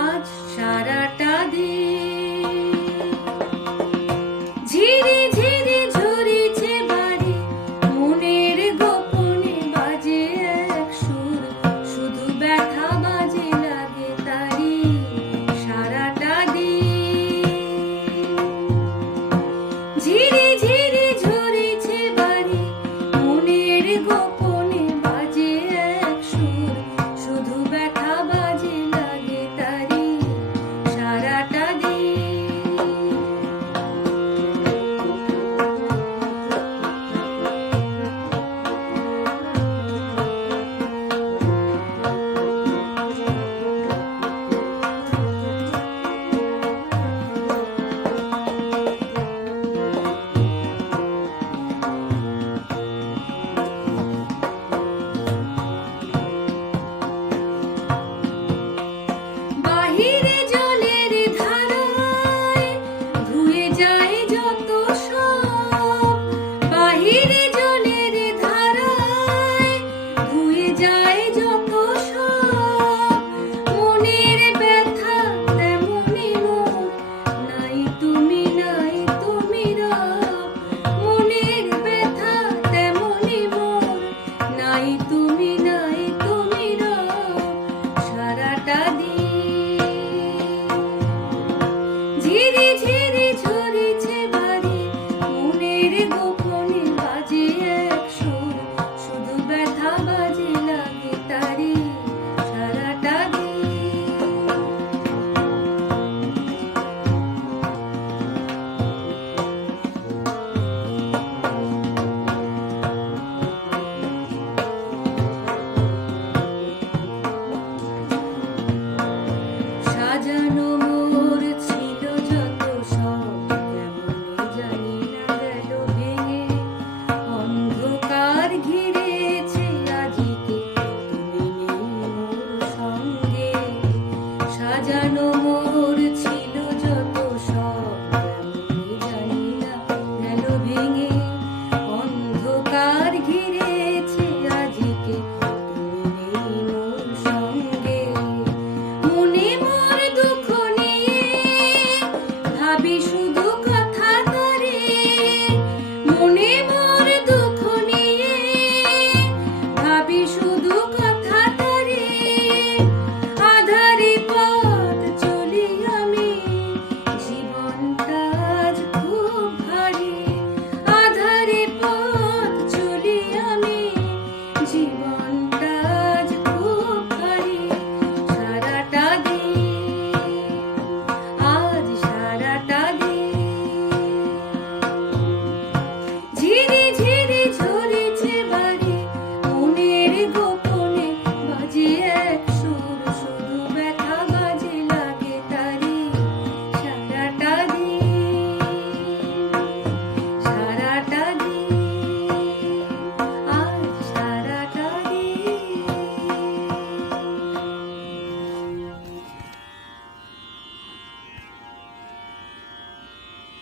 আজ সারাটা দিন ধীরে ধীরে শুধু